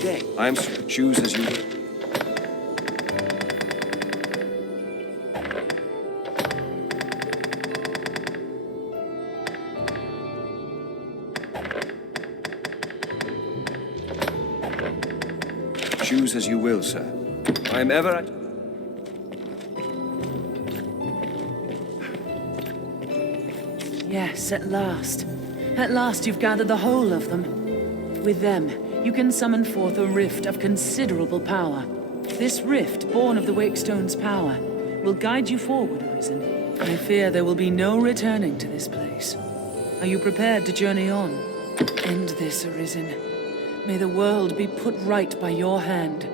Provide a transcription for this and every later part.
day. Choose as you will. Choose as you will, sir. I am ever at... Yes, at last. At last you've gathered the whole of them. With them, you can summon forth a rift of considerable power. This rift, born of the Wakestone's power, will guide you forward, Arisen. I fear there will be no returning to this place. Are you prepared to journey on? End this, Arisen. May the world be put right by your hand.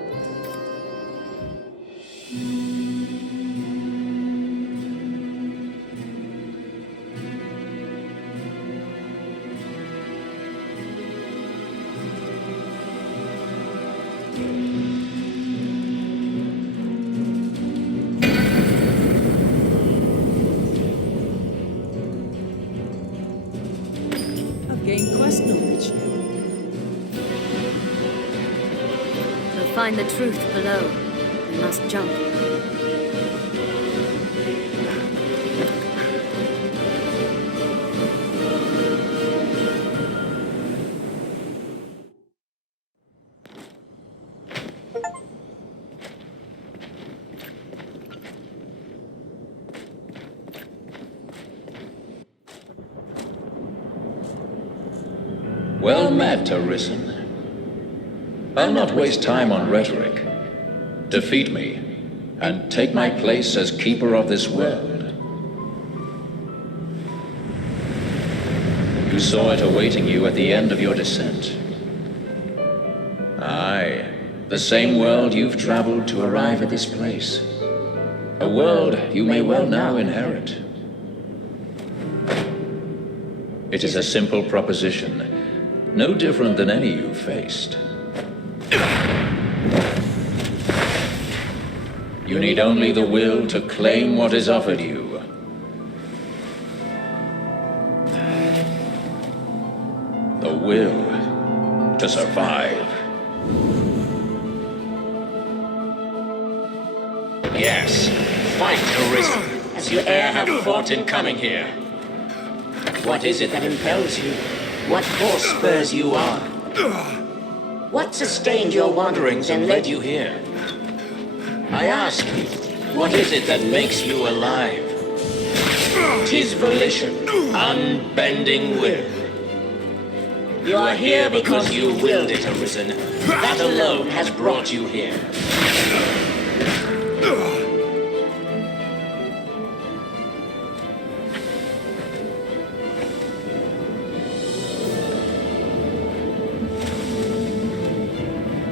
I've gained quest knowledge. Find the truth below. We must jump. Well met, Arisen. I'll not waste time on rhetoric. Defeat me, and take my place as keeper of this world. You saw it awaiting you at the end of your descent. Aye, the same world you've traveled to arrive at this place. A world you may well now inherit. It is a simple proposition, no different than any you've faced. You need only the will to claim what is offered you. The will to survive. Yes, fight, Arisen, as you e'er have fought in coming here. What is it that impels you? What force spurs you on? What sustained your wanderings and led you here? I ask you, what is it that makes you alive? 'Tis volition, unbending will. You are here because you willed it, Arisen. That alone has brought you here.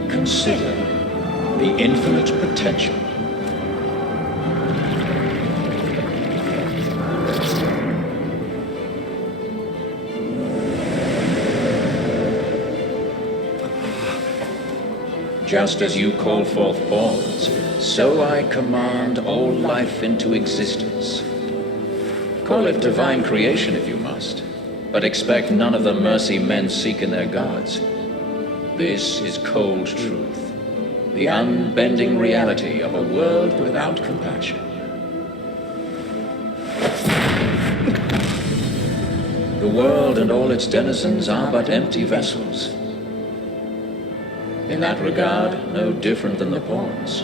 Consider the infinite potential. Just as you call forth pawns, so I command all life into existence. Call it divine creation if you must, but expect none of the mercy men seek in their gods. This is cold truth, the unbending reality of a world without compassion. The world and all its denizens are but empty vessels. In that regard, no different than the pawns.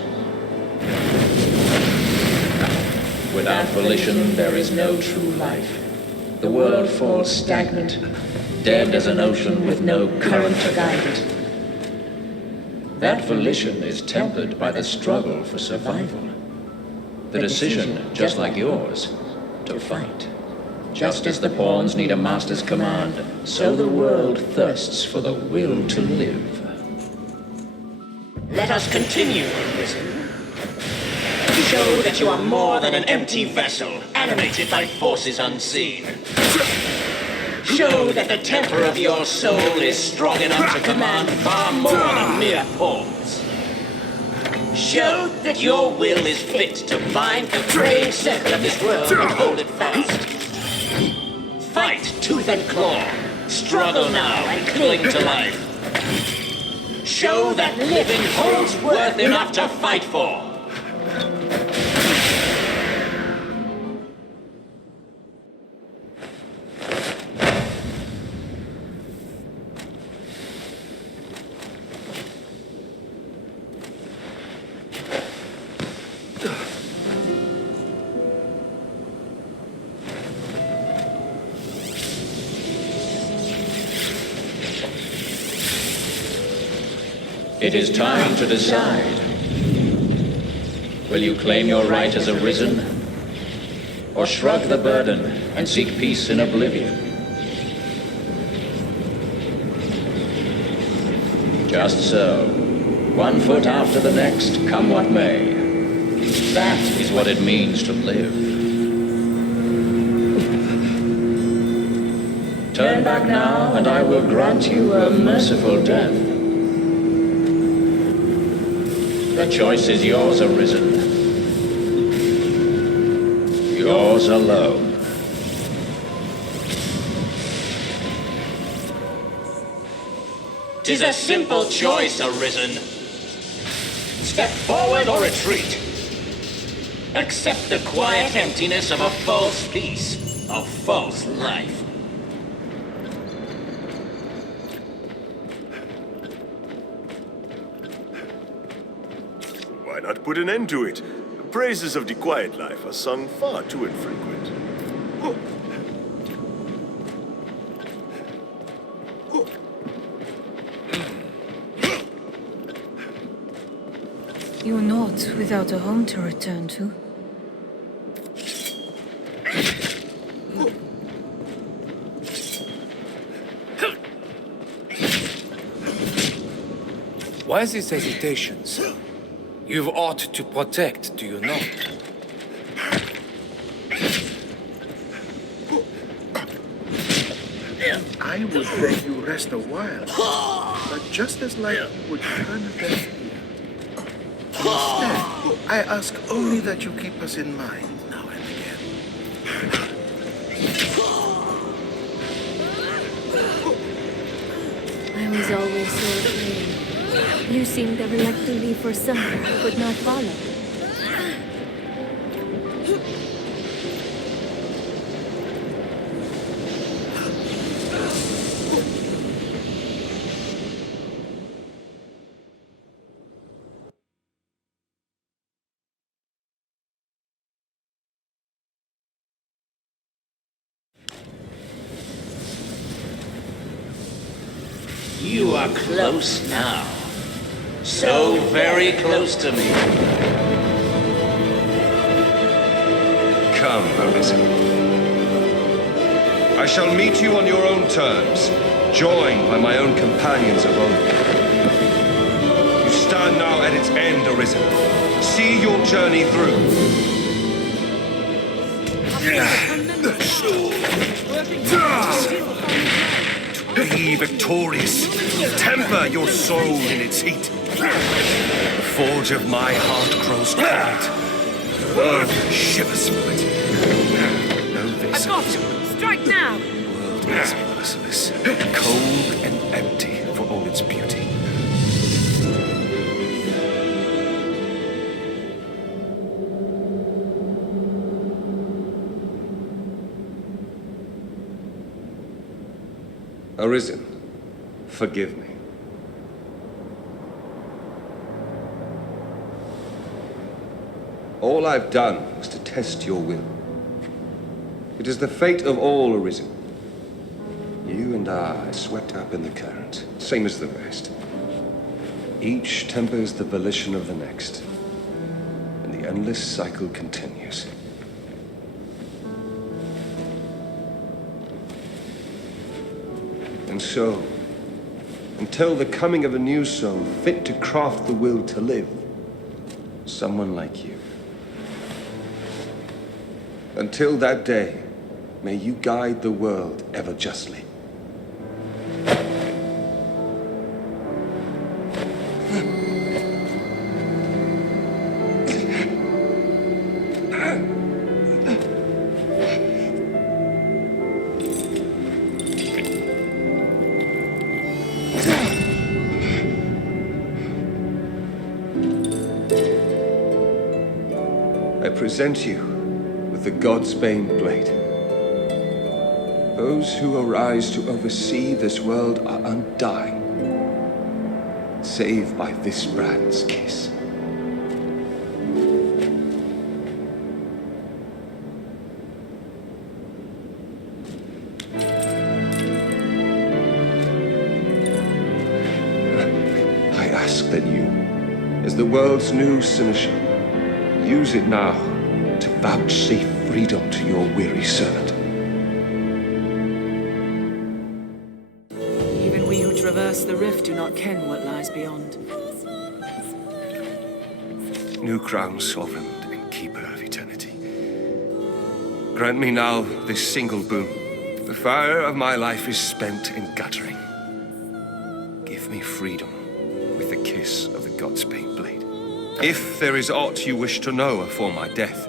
Without volition, there is no true life. The world falls stagnant, dead as an ocean with no current to guide it. That volition is tempered by the struggle for survival. The decision, just like yours, to fight. Just as the pawns need a master's command, so the world thirsts for the will to live. Let us continue, Arisen. Show that you are more than an empty vessel, animated by forces unseen. Show that the temper of your soul is strong enough to command far more than mere pawns. Show that your will is fit to bind the fraying circle of this world and hold it fast. Fight tooth and claw, struggle now and cling to life. Show that living holds worth enough to fight for! It is time to decide. Will you claim your right as Arisen, or shrug the burden and seek peace in oblivion? Just so, one foot after the next, come what may. That is what it means to live. Turn back now, and I will grant you a merciful death. The choice is yours, Arisen. Yours alone. Tis a simple choice, Arisen. Step forward or retreat. Accept the quiet emptiness of a false peace, a false life. Why not put an end to it? The praises of the quiet life are sung far too infrequent. Oh. You're not without a home to return to. Why these hesitations? You've aught to protect, do you not? I would beg you rest a while, but just as like you would turn a deaf ear. Instead, I ask only that you keep us in mind now and again. I was always so afraid. You seemed ever like to leave for somewhere I could not follow. You are close now. So very close to me. Come, Arisen. I shall meet you on your own terms, joined by my own companions of old. You stand now at its end, Arisen. See your journey through. To be victorious, temper your soul in its heat. The forge of my heart grows cold. The world shivers for it. Know this. I've got him! Strike now! The world is merciless, cold and empty for all its beauty. Arisen, forgive me. All I've done was to test your will. It is the fate of all Arisen. You and I are swept up in the current, same as the rest. Each tempers the volition of the next, and the endless cycle continues. And so, until the coming of a new soul fit to craft the will to live, someone like you. Until that day, may you guide the world ever justly. present you with the Godsbane Blade. Those who arise to oversee this world are undying, save by this brand's kiss. I ask that you, as the world's new seneschal, use it now to vouchsafe freedom to your weary servant. Even we who traverse the rift do not ken what lies beyond. New crown, sovereign and keeper of eternity. Grant me now this single boon. The fire of my life is spent in guttering. Give me freedom with the kiss of the Godsbane Blade. If there is aught you wish to know afore my death,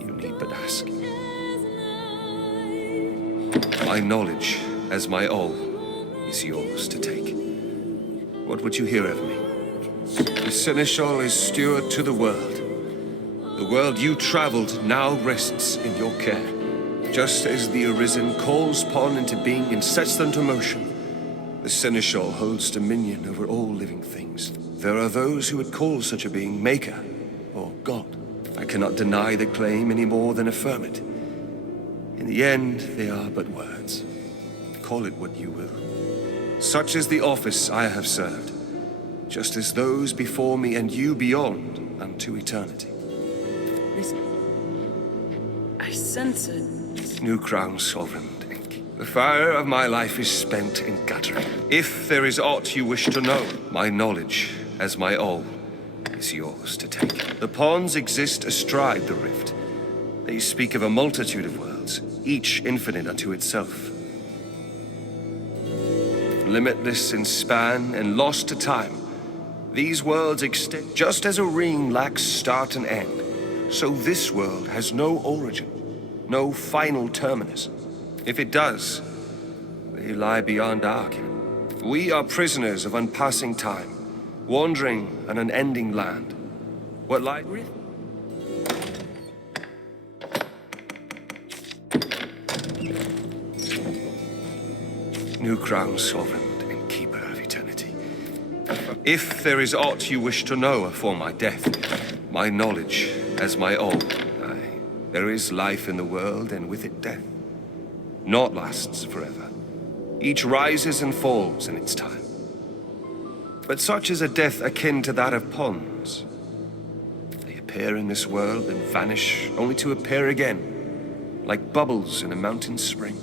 you need but ask. My knowledge, as my all, is yours to take. What would you hear of me? The Seneschal is steward to the world. The world you traveled now rests in your care. Just as the Arisen calls upon into being and sets them to motion, the Seneschal holds dominion over all living things. There are those who would call such a being Maker or God. I cannot deny the claim any more than affirm it. In the end, they are but words. Call it what you will. Such is the office I have served, just as those before me and you beyond unto eternity. This... I sense it. New crown, sovereign. The fire of my life is spent in guttering. If there is aught you wish to know, my knowledge, as my all, is yours to take. The pawns exist astride the rift. They speak of a multitude of worlds, each infinite unto itself. Limitless in span and lost to time, these worlds extend. Just as a ring lacks start and end, so this world has no origin, no final terminus. If it does, they lie beyond our ken. We are prisoners of unpassing time, wandering an unending land. What light? New crown, sovereign and keeper of eternity. If there is aught you wish to know afore my death, my knowledge as my all. Aye, there is life in the world, and with it death. Naught lasts forever. Each rises and falls in its time. But such is a death akin to that of pawns. They appear in this world and vanish, only to appear again, like bubbles in a mountain spring.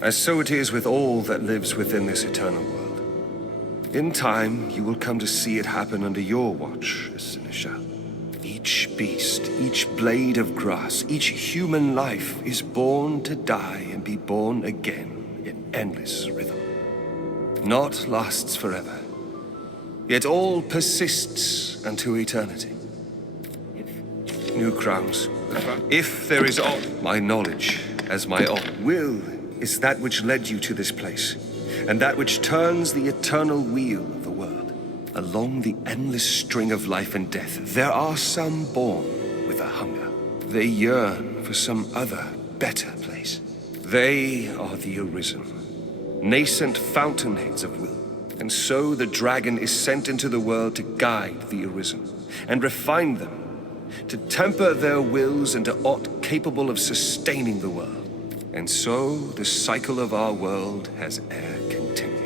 As so it is with all that lives within this eternal world. In time, you will come to see it happen under your watch, as Seneschal. Each beast, each blade of grass, each human life is born to die and be born again in endless rhythm. Naught lasts forever, yet all persists unto eternity. New crowns. If there is aught, my knowledge as my all. Will is that which led you to this place, and that which turns the eternal wheel of the world. Along the endless string of life and death, there are some born with a hunger. They yearn for some other, better place. They are the Arisen, nascent fountainheads of will. And so the dragon is sent into the world to guide the Arisen, and refine them, to temper their wills into aught capable of sustaining the world. And so the cycle of our world has e'er continued.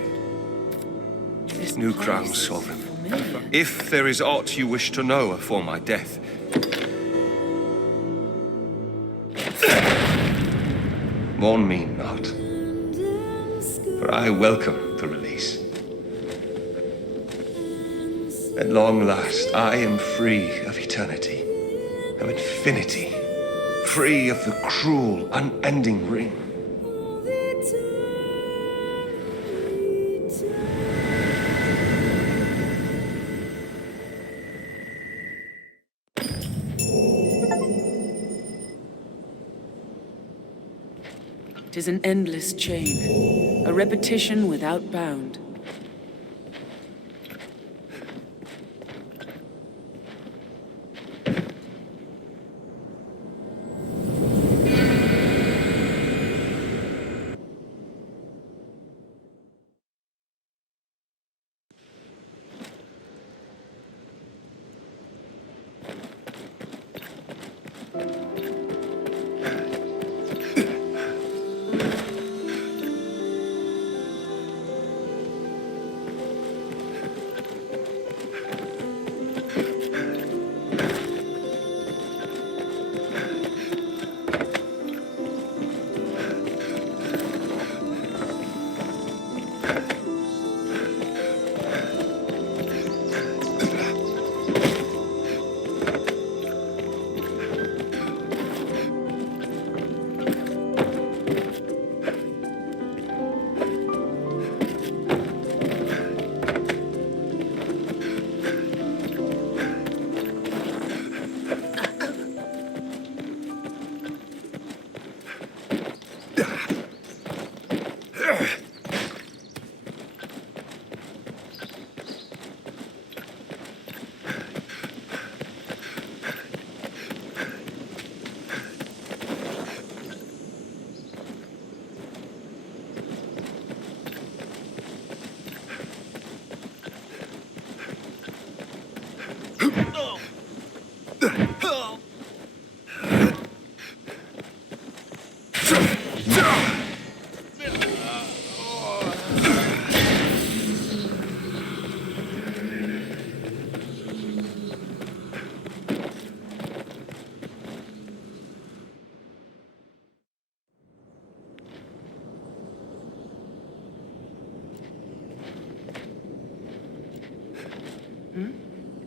New crown, sovereign. If there is aught you wish to know afore my death, mourn me not, for I welcome the release. At long last, I am free of eternity, of infinity, free of the cruel, unending ring. Tis an endless chain, a repetition without bound.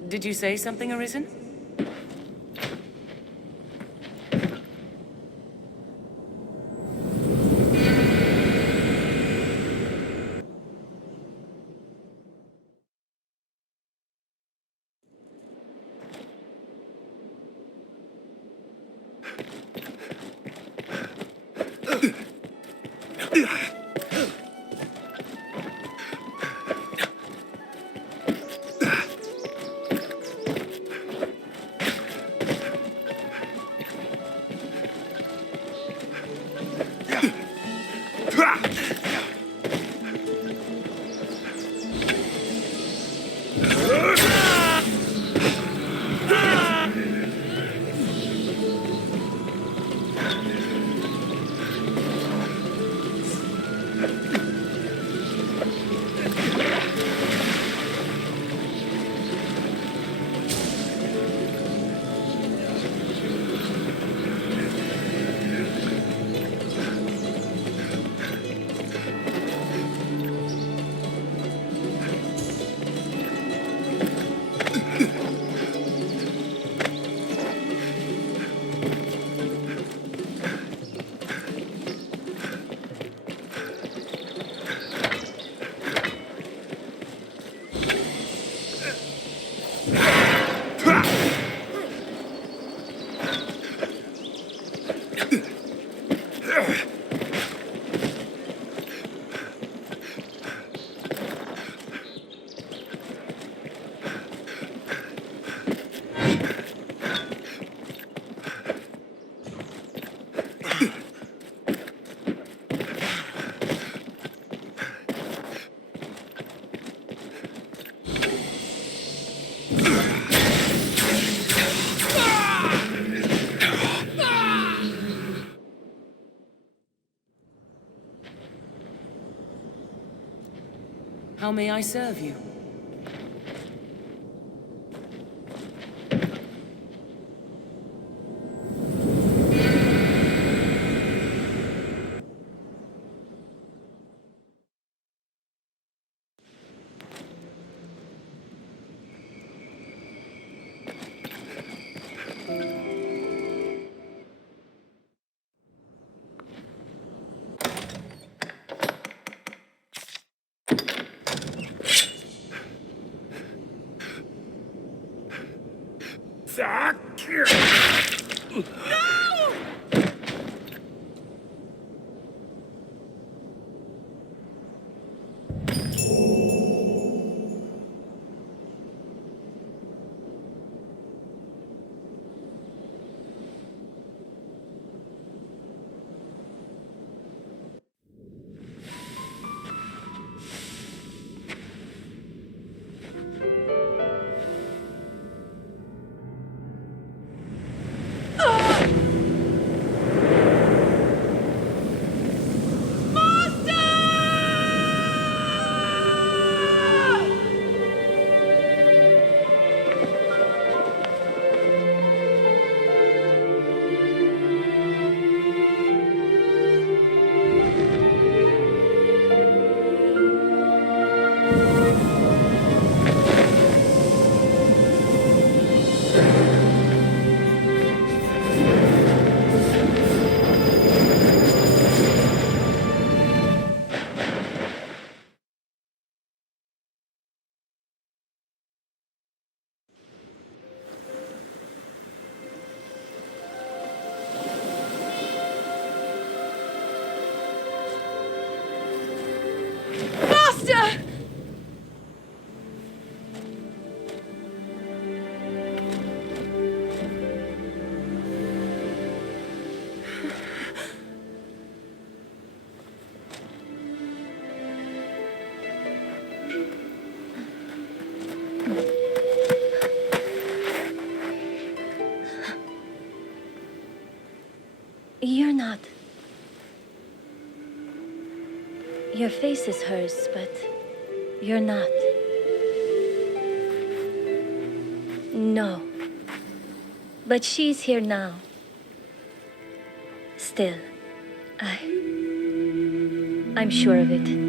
Did you say something, Arisen? How may I serve you? Master! You're not. Your face is hers, but you're not. No. But she's here now. Still, I'm sure of it.